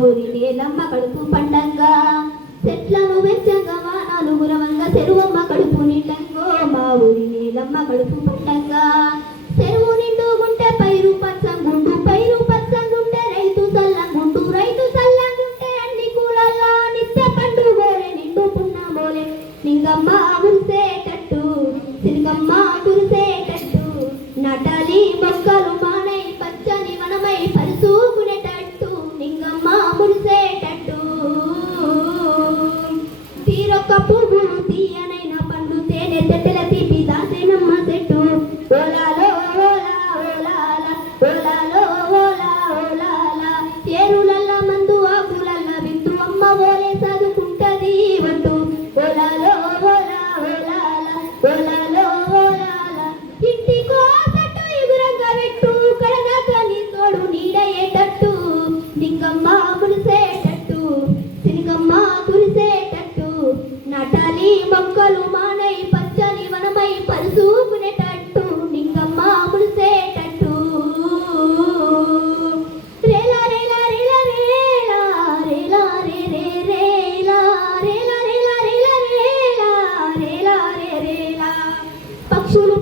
ఊరి నేలమ్మ కడుపు పండంగా చెట్లను వెచ్చంగా వానాలు గురవంగా చెరువమ్మ కడుపు నిండంగో మా ఊరి నేలమ్మ కడుపు పండంగా చెరువు నిండుగుంటే పైరు పచ్చంగుంటే రైతు చల్లంగుంటే అన్ని కూలల్లా నిత్య పండుగోలే నిండు పున్నమోలే నింగమ్మ మురిసేటట్టు సిరిగమ్మ కురిసేటట్టు నటలి మొక్కలు మానై పచ్చని వనమై పరుసుకునేటట్టు నింగమ్మ మురిసేటట్టు తీరొక్క పువ్వులు తీయనైన పండు తేనె తెట్టెల తీపి దాసేనమ్మ చెట్టు ఓలాలో ఓలాలా ఏరులల్ల మందు ఆకులల్ల వింటూ అమ్మ ఓలే చదువుకుంటది వంటూ ఓలాలో ఓలాలా ఇంటికో చెట్టు ఎగురంగా పెట్టు కడగాక నీ తోడు నీడయ్యేటట్టు లింగమ్మ మురిసేటట్టు సిరిగమ్మ కురిసేటట్టు నటాలి మొక్కలు మానై పచ్చని వనమై పరుసుకునేటట్టు లింగమ్మ మురిసేటట్టు రేలా రేలా రేలా రేలా రేలా రే రే రేలా రేలా రేలా రేలా రేలా రేలా రే రేలా పక్షులు